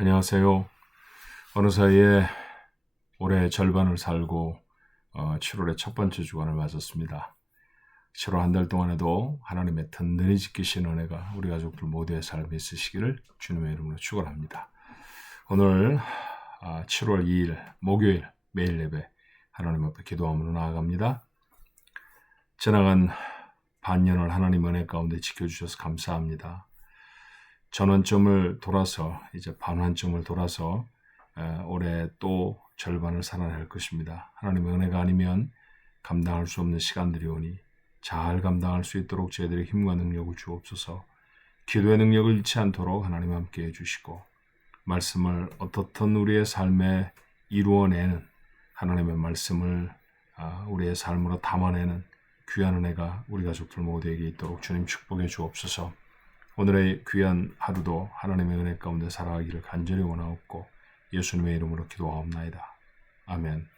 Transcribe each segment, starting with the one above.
안녕하세요. 어느 사이에 올해 절반을 살고 7월의 첫 번째 주간을 맞았습니다. 7월 한 달 동안에도 하나님의 든든히 지키신 은혜가 우리 가족들 모두의 삶에 있으시기를 주님의 이름으로 축원합니다. 오늘 7월 2일 목요일 매일 예배 하나님 앞에 기도함으로 나아갑니다. 지나간 반년을 하나님 은혜 가운데 지켜주셔서 감사합니다. 전환점을 돌아서 이제 반환점을 돌아서 올해 또 절반을 살아낼 것입니다. 하나님의 은혜가 아니면 감당할 수 없는 시간들이 오니 잘 감당할 수 있도록 저희들의 힘과 능력을 주옵소서. 기도의 능력을 잃지 않도록 하나님 함께 해주시고 말씀을 어떻든 우리의 삶에 이루어내는 하나님의 말씀을 우리의 삶으로 담아내는 귀한 은혜가 우리 가족들 모두에게 있도록 주님 축복해 주옵소서. 오늘의 귀한 하루도 하나님의 은혜 가운데 살아가기를 간절히 원하옵고 예수님의 이름으로 기도하옵나이다. 아멘.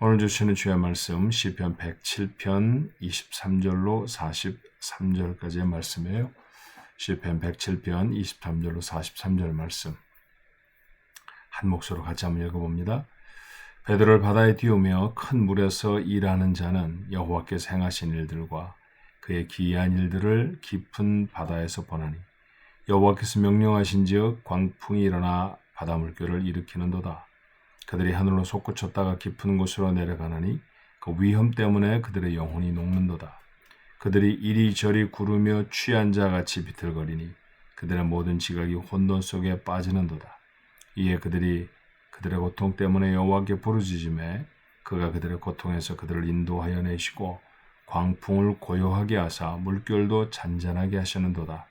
오늘 주시는 주의 말씀 시편 107편 23절로 43절까지의 말씀이에요. 시편 107편 23절로 43절 말씀 한 목소리로 같이 한번 읽어봅니다. 배들을 바다에 띄우며 큰 물에서 일하는 자는 여호와께서 행하신 일들과 그의 기이한 일들을 깊은 바다에서 보나니 여호와께서 명령하신지어 광풍이 일어나 바다 물결을 일으키는도다. 그들이 하늘로 솟구쳤다가 깊은 곳으로 내려가나니 그 위험 때문에 그들의 영혼이 녹는도다. 그들이 이리저리 구르며 취한 자같이 비틀거리니 그들의 모든 지각이 혼돈 속에 빠지는도다. 이에 그들의 고통 때문에 여호와께 부르짖음에 그가 그들의 고통에서 그들을 인도하여 내시고 광풍을 고요하게 하사 물결도 잔잔하게 하시는도다.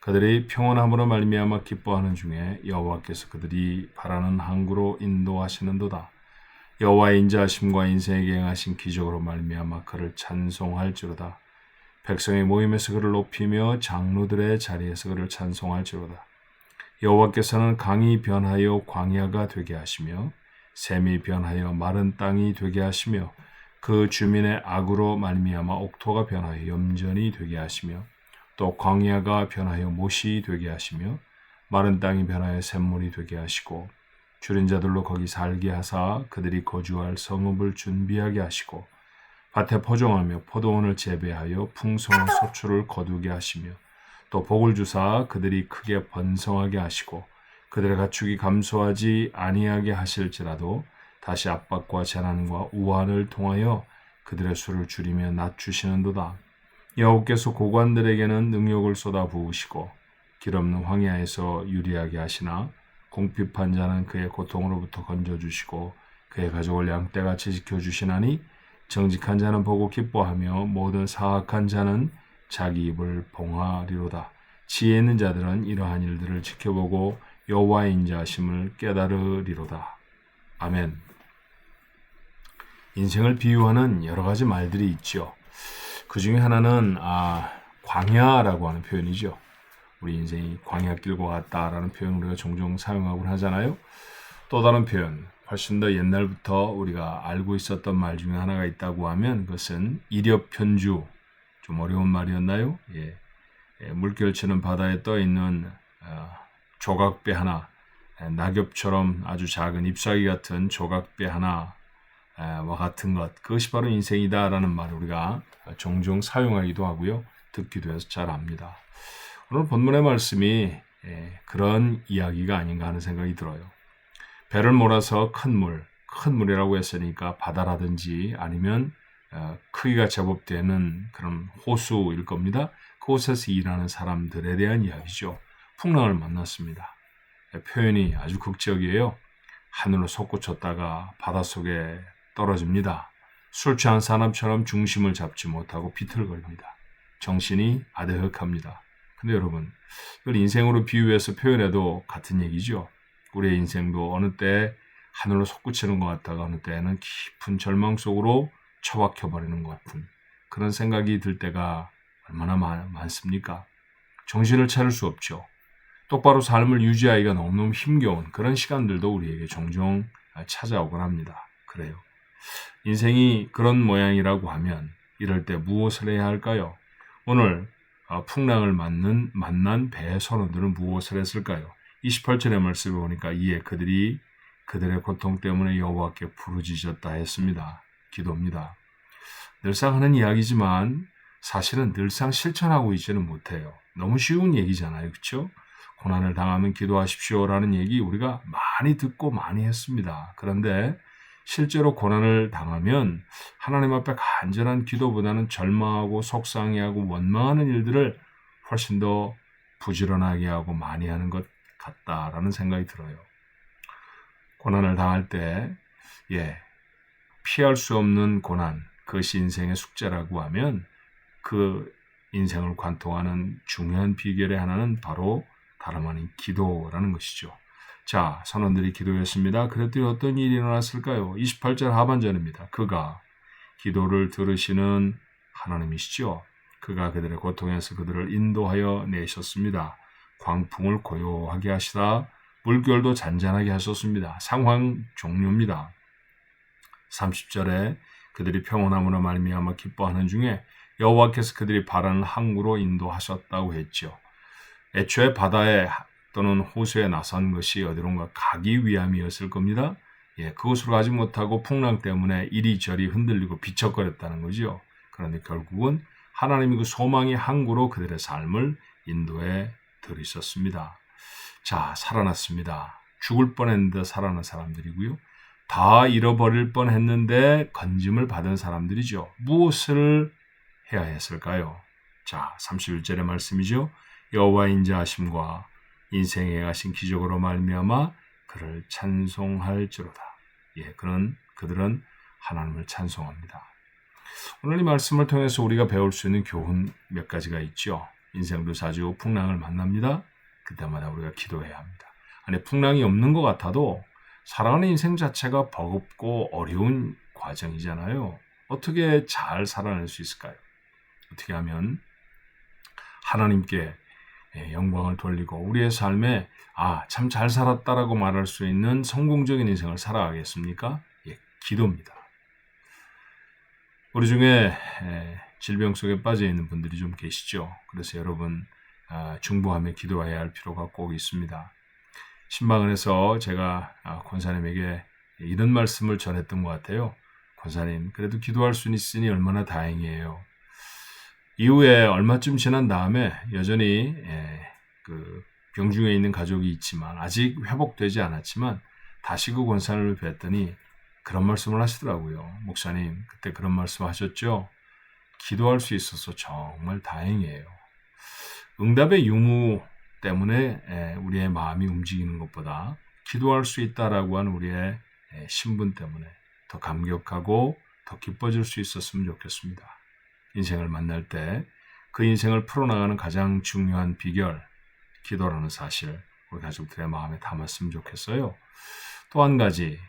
그들이 평온함으로 말미암아 기뻐하는 중에 여호와께서 그들이 바라는 항구로 인도하시는도다. 여호와의 인자하심과 인생에게 행하신 기적으로 말미암아 그를 찬송할지로다. 백성의 모임에서 그를 높이며 장로들의 자리에서 그를 찬송할지로다. 여호와께서는 강이 변하여 광야가 되게 하시며 샘이 변하여 마른 땅이 되게 하시며 그 주민의 악으로 말미암아 옥토가 변하여 염전이 되게 하시며 또 광야가 변하여 못이 되게 하시며 마른 땅이 변하여 샘물이 되게 하시고 줄인 자들로 거기 살게 하사 그들이 거주할 성읍을 준비하게 하시고 밭에 포종하며 포도원을 재배하여 풍성한 소출을 거두게 하시며 또 복을 주사 그들이 크게 번성하게 하시고 그들의 가축이 감소하지 아니하게 하실지라도 다시 압박과 재난과 우환을 통하여 그들의 수를 줄이며 낮추시는도다. 여호와께서 고관들에게는 능욕을 쏟아 부으시고 길 없는 황야에서 유리하게 하시나 궁핍한 자는 그의 고통으로부터 건져주시고 그의 가족을 양떼같이 지켜주시나니 정직한 자는 보고 기뻐하며 모든 사악한 자는 자기 입을 봉하리로다. 지혜 있는 자들은 이러한 일들을 지켜보고 여호와의 인자하심을 깨달으리로다. 아멘. 인생을 비유하는 여러 가지 말들이 있죠. 그 중에 하나는 광야라고 하는 표현이죠. 우리 인생이 광야길과 같다라는 표현을 우리가 종종 사용하곤 하잖아요. 또 다른 표현, 훨씬 더 옛날부터 우리가 알고 있었던 말 중에 하나가 있다고 하면 그것은 이렵편주, 좀 어려운 말이었나요? 물결 치는 바다에 떠 있는 조각배 하나, 낙엽처럼 아주 작은 잎사귀 같은 조각배 하나와 같은 것, 그것이 바로 인생이다라는 말을 우리가 종종 사용하기도 하고요. 듣기도 해서 잘 압니다. 오늘 본문의 말씀이 그런 이야기가 아닌가 하는 생각이 들어요. 배를 몰아서 큰 물이라고 했으니까 바다라든지 아니면 크기가 제법 되는 그런 호수일 겁니다. 그곳에서 일하는 사람들에 대한 이야기죠. 풍랑을 만났습니다. 표현이 아주 극적이에요. 하늘로 솟구쳤다가 바닷속에 떨어집니다. 술 취한 사람처럼 중심을 잡지 못하고 비틀거립니다. 정신이 아드흑합니다. 근데 여러분, 이걸 인생으로 비유해서 표현해도 같은 얘기죠. 우리의 인생도 어느 때 하늘로 솟구치는 것 같다가 어느 때는 깊은 절망 속으로 처박혀버리는 것 같은 그런 생각이 들 때가 얼마나 많습니까? 정신을 차릴 수 없죠. 똑바로 삶을 유지하기가 너무너무 힘겨운 그런 시간들도 우리에게 종종 찾아오곤 합니다. 그래요. 인생이 그런 모양이라고 하면 이럴 때 무엇을 해야 할까요? 오늘 풍랑을 만난 배의 선원들은 무엇을 했을까요? 28절의 말씀을 보니까 이에 그들이 그들의 고통 때문에 여호와께 부르짖었다 했습니다. 기도입니다. 늘상 하는 이야기지만 사실은 늘상 실천하고 있지는 못해요. 너무 쉬운 얘기잖아요. 그렇죠? 고난을 당하면 기도하십시오라는 얘기 우리가 많이 듣고 많이 했습니다. 그런데 실제로 고난을 당하면 하나님 앞에 간절한 기도보다는 절망하고 속상해하고 원망하는 일들을 훨씬 더 부지런하게 하고 많이 하는 것 같다라는 생각이 들어요. 고난을 당할 때 피할 수 없는 고난, 그것이 인생의 숙제라고 하면 그 인생을 관통하는 중요한 비결의 하나는 바로 다름 아닌 기도라는 것이죠. 자, 선원들이 기도했습니다. 그랬더니 어떤 일이 일어났을까요? 28절 하반절입니다. 그가 기도를 들으시는 하나님이시죠. 그가 그들의 고통에서 그들을 인도하여 내셨습니다. 광풍을 고요하게 하시다 물결도 잔잔하게 하셨습니다. 상황 종료입니다. 30절에 그들이 평온함으로 말미암아 기뻐하는 중에 여호와께서 그들이 바라는 항구로 인도하셨다고 했죠. 애초에 바다에 또는 호수에 나선 것이 어디론가 가기 위함이었을 겁니다. 그곳으로 가지 못하고 풍랑 때문에 이리저리 흔들리고 비척거렸다는 거죠. 그런데 결국은 하나님이 그 소망의 항구로 그들의 삶을 인도해 들이셨습니다. 자, 살아났습니다. 죽을 뻔했는데 살아난 사람들이고요. 다 잃어버릴 뻔했는데 건짐을 받은 사람들이죠. 무엇을 해야 했을까요? 자, 31절의 말씀이죠. 여호와의 인자하심과 인생에 가신 기적으로 말미암아 그를 찬송할지로다. 예, 그들은 하나님을 찬송합니다. 오늘 이 말씀을 통해서 우리가 배울 수 있는 교훈 몇 가지가 있죠. 인생도 자주 풍랑을 만납니다. 그때마다 우리가 기도해야 합니다. 아니, 풍랑이 없는 것 같아도 살아가는 인생 자체가 버겁고 어려운 과정이잖아요. 어떻게 잘 살아낼 수 있을까요? 어떻게 하면 하나님께 영광을 돌리고 우리의 삶에 참 잘 살았다라고 말할 수 있는 성공적인 인생을 살아가겠습니까? 예, 기도입니다. 우리 중에 질병 속에 빠져 있는 분들이 좀 계시죠. 그래서 여러분 중보하며 기도해야 할 필요가 꼭 있습니다. 신방은에서 제가 권사님에게 이런 말씀을 전했던 것 같아요. 권사님, 그래도 기도할 수 있으니 얼마나 다행이에요. 이후에 얼마쯤 지난 다음에 여전히 병중에 있는 가족이 있지만 아직 회복되지 않았지만 다시 그 권사님을 뵀더니 그런 말씀을 하시더라고요. 목사님, 그때 그런 말씀 하셨죠? 기도할 수 있어서 정말 다행이에요. 응답의 유무 때문에 우리의 마음이 움직이는 것보다 기도할 수 있다라고 하는 우리의 신분 때문에 더 감격하고 더 기뻐질 수 있었으면 좋겠습니다. 인생을 만날 때 그 인생을 풀어나가는 가장 중요한 비결, 기도라는 사실 우리 가족들의 마음에 담았으면 좋겠어요. 또 한 가지,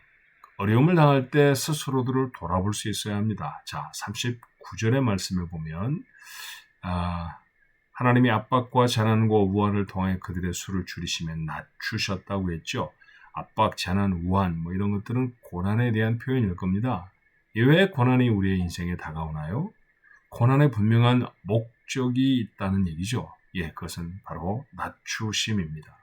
어려움을 당할 때 스스로들을 돌아볼 수 있어야 합니다. 자, 39절의 말씀을 보면 하나님이 압박과 재난과 우환을 통해 그들의 수를 줄이시며 낮추셨다고 했죠. 압박, 재난, 우환 이런 것들은 고난에 대한 표현일 겁니다. 왜 고난이 우리의 인생에 다가오나요? 고난에 분명한 목적이 있다는 얘기죠. 예, 그것은 바로 낮추심입니다.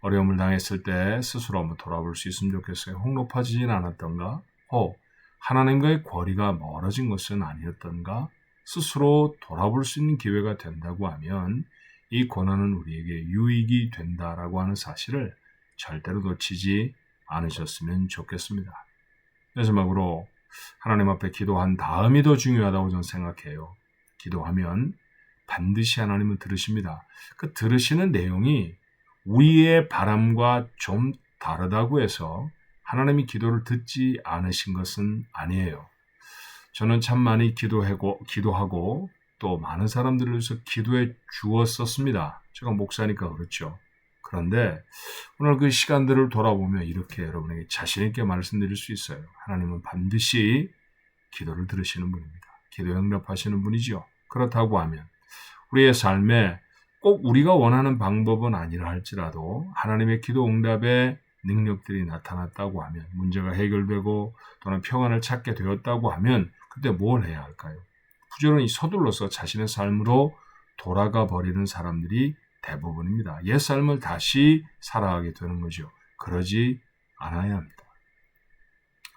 어려움을 당했을 때 스스로 한번 돌아볼 수 있으면 좋겠어요. 혹 높아지진 않았던가? 혹 하나님과의 거리가 멀어진 것은 아니었던가? 스스로 돌아볼 수 있는 기회가 된다고 하면 이 고난은 우리에게 유익이 된다라고 하는 사실을 절대로 놓치지 않으셨으면 좋겠습니다. 마지막으로 하나님 앞에 기도한 다음이 더 중요하다고 저는 생각해요. 기도하면 반드시 하나님은 들으십니다. 그 들으시는 내용이 우리의 바람과 좀 다르다고 해서 하나님이 기도를 듣지 않으신 것은 아니에요. 저는 참 많이 기도하고 또 많은 사람들을 위해서 기도해 주었었습니다. 제가 목사니까 그렇죠. 그런데 오늘 그 시간들을 돌아보면 이렇게 여러분에게 자신 있게 말씀드릴 수 있어요. 하나님은 반드시 기도를 들으시는 분입니다. 기도 응답하시는 분이죠. 그렇다고 하면 우리의 삶에 꼭 우리가 원하는 방법은 아니라 할지라도 하나님의 기도 응답의 능력들이 나타났다고 하면, 문제가 해결되고 또는 평안을 찾게 되었다고 하면 그때 뭘 해야 할까요? 부지런히 서둘러서 자신의 삶으로 돌아가 버리는 사람들이 대부분입니다. 옛 삶을 다시 살아가게 되는 거죠. 그러지 않아야 합니다.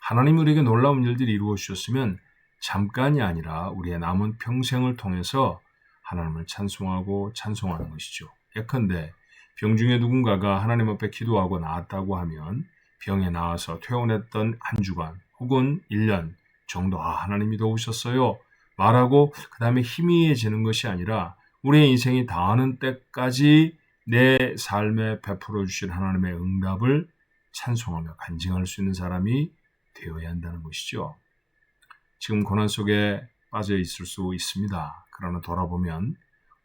하나님 우리에게 놀라운 일들이 이루어 주셨으면 잠깐이 아니라 우리의 남은 평생을 통해서 하나님을 찬송하는 것이죠. 예컨대 병중에 누군가가 하나님 앞에 기도하고 나았다고 하면 병에 나와서 퇴원했던 한 주간 혹은 1년 정도 하나님이 도우셨어요 말하고 그 다음에 희미해지는 것이 아니라 우리의 인생이 다하는 때까지 내 삶에 베풀어 주신 하나님의 응답을 찬송하며 간증할 수 있는 사람이 되어야 한다는 것이죠. 지금 고난 속에 빠져 있을 수 있습니다. 그러나 돌아보면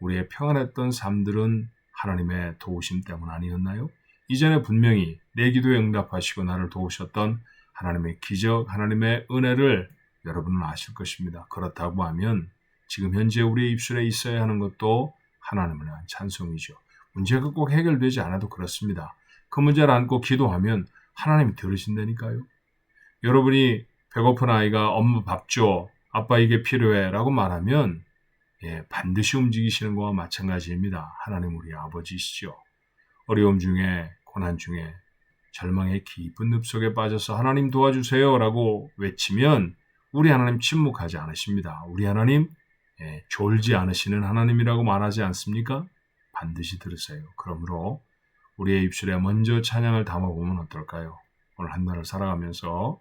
우리의 평안했던 삶들은 하나님의 도우심 때문 아니었나요? 이전에 분명히 내 기도에 응답하시고 나를 도우셨던 하나님의 기적, 하나님의 은혜를 여러분은 아실 것입니다. 그렇다고 하면 지금 현재 우리의 입술에 있어야 하는 것도 하나님을 위한 찬송이죠. 문제가 꼭 해결되지 않아도 그렇습니다. 그 문제를 안고 기도하면 하나님이 들으신다니까요. 여러분이 배고픈 아이가 엄마 밥 줘, 아빠 이게 필요해 라고 말하면 반드시 움직이시는 것과 마찬가지입니다. 하나님 우리 아버지시죠. 어려움 중에 고난 중에 절망의 깊은 늪 속에 빠져서 하나님 도와주세요 라고 외치면 우리 하나님 침묵하지 않으십니다. 우리 하나님 졸지 않으시는 하나님이라고 말하지 않습니까? 반드시 들으세요. 그러므로 우리의 입술에 먼저 찬양을 담아보면 어떨까요? 오늘 한 날을 살아가면서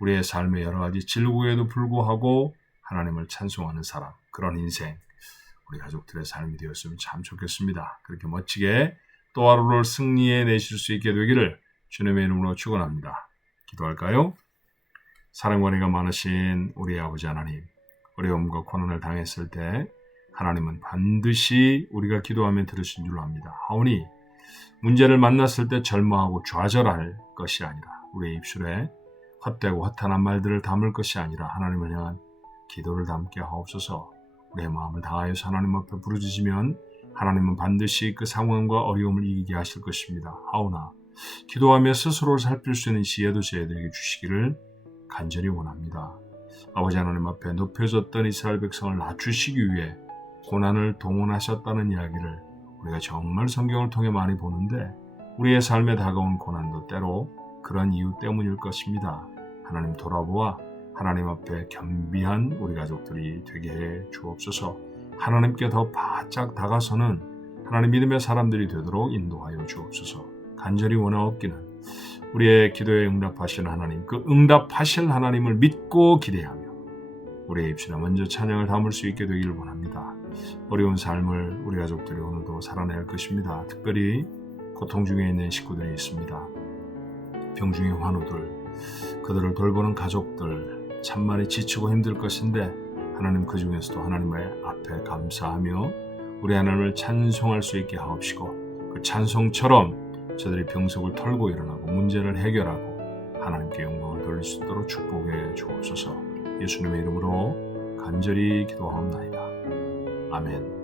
우리의 삶의 여러 가지 질고에도 불구하고 하나님을 찬송하는 사람, 그런 인생 우리 가족들의 삶이 되었으면 참 좋겠습니다. 그렇게 멋지게 또 하루를 승리해 내실 수 있게 되기를 주님의 이름으로 축원합니다. 기도할까요? 사랑과 은혜가 많으신 우리 아버지 하나님, 어려움과 고난을 당했을 때 하나님은 반드시 우리가 기도하면 들으신 줄로 압니다. 하오니 문제를 만났을 때 절망하고 좌절할 것이 아니라 우리의 입술에 헛되고 허탄한 말들을 담을 것이 아니라 하나님을 향한 기도를 담게 하옵소서. 우리의 마음을 다하여서 하나님 앞에 부르짖으면 하나님은 반드시 그 상황과 어려움을 이기게 하실 것입니다. 하오나 기도하며 스스로를 살필 수 있는 지혜도 저희들에게 주시기를 간절히 원합니다. 아버지 하나님 앞에 높여졌던 이스라엘 백성을 낮추시기 위해 고난을 동원하셨다는 이야기를 우리가 정말 성경을 통해 많이 보는데 우리의 삶에 다가온 고난도 때로 그런 이유 때문일 것입니다. 하나님 돌아보아 하나님 앞에 겸비한 우리 가족들이 되게 해 주옵소서. 하나님께 더 바짝 다가서는 하나님 믿음의 사람들이 되도록 인도하여 주옵소서. 간절히 원하옵기는 우리의 기도에 응답하시는 하나님, 그 응답하실 하나님을 믿고 기대하며 우리의 입술에 먼저 찬양을 담을 수 있게 되기를 원합니다. 어려운 삶을 우리 가족들이 오늘도 살아낼 것입니다. 특별히 고통 중에 있는 식구들이 있습니다. 병중의 환우들, 그들을 돌보는 가족들, 참만이 지치고 힘들 것인데 하나님 그 중에서도 하나님의 앞에 감사하며 우리 하나님을 찬송할 수 있게 하옵시고 그 찬송처럼 저들이 병석을 털고 일어나고 문제를 해결하고 하나님께 영광을 돌릴 수 있도록 축복해 주옵소서. 예수님의 이름으로 간절히 기도하옵나이다. 아멘.